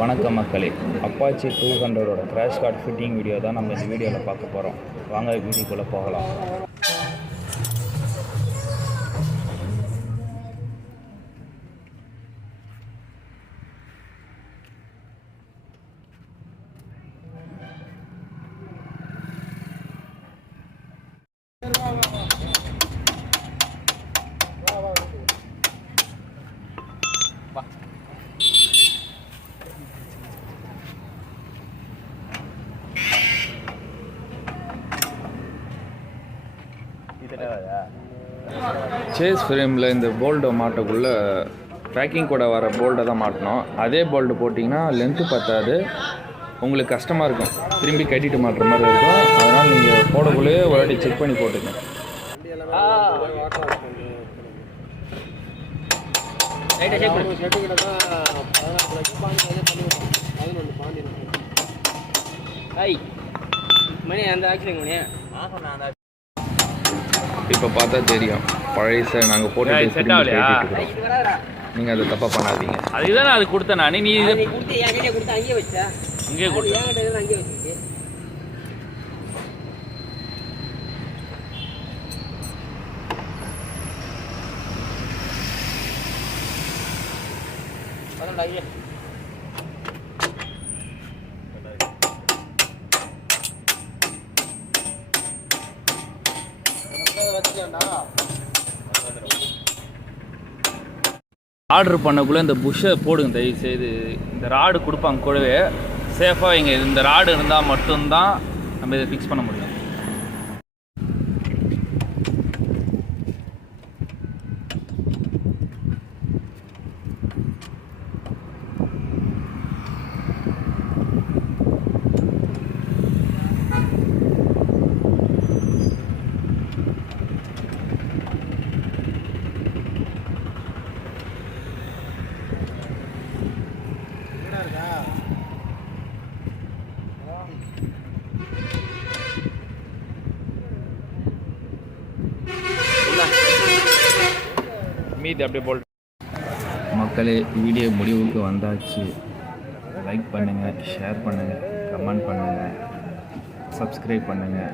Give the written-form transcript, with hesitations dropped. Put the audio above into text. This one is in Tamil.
வணக்கம் மக்களே, Apache 200 crash card fitting video தான் நம்ம இந்த வீடியோவில் பார்க்க போகிறோம். வாங்க வீடியோக்குள்ளே போகலாம். சேஸ் ஃப்ரேமில் இந்த போல்டை மாட்டக்குள்ளே பேக்கிங் கூட வர போல்டை தான் மாட்டணும். அதே போல்டு போட்டிங்கன்னா லென்த்து பத்தாது, உங்களுக்கு கஷ்டமாக இருக்கும், திரும்பி கட்டிட்டு மாட்டுற மாதிரி இருக்கும். அதனால் நீங்கள் போடக்குள்ளேயே ஒரு வாட்டி செக் பண்ணி போட்டுங்க. இப்போ பார்த்தா தெரியும், பழைய நாங்கள் போட்டு செட் ஆகலையா, நீங்கள் அதை தப்பாக பண்ணாதீங்க. அதுக்கு தானே அது கொடுத்தேன் நான். நீ இங்கே ஆர்டர் பண்ணக்குள்ளே இந்த புஷ்ஷை போடுங்க தயவு செய்து. இந்த ராடு கொடுப்பாங்க கூடவே, சேஃபாக இங்கே இந்த ராடு இருந்தால் மட்டும்தான் நம்ம இதை ஃபிக்ஸ் பண்ண முடியும். மீதி அப்படியே போல். மக்களே, வீடியோ முடிவுக்கு வந்தாச்சு. லைக் பண்ணுங்கள், ஷேர் பண்ணுங்கள், கமெண்ட் பண்ணுங்கள், சப்ஸ்கிரைப் பண்ணுங்கள்.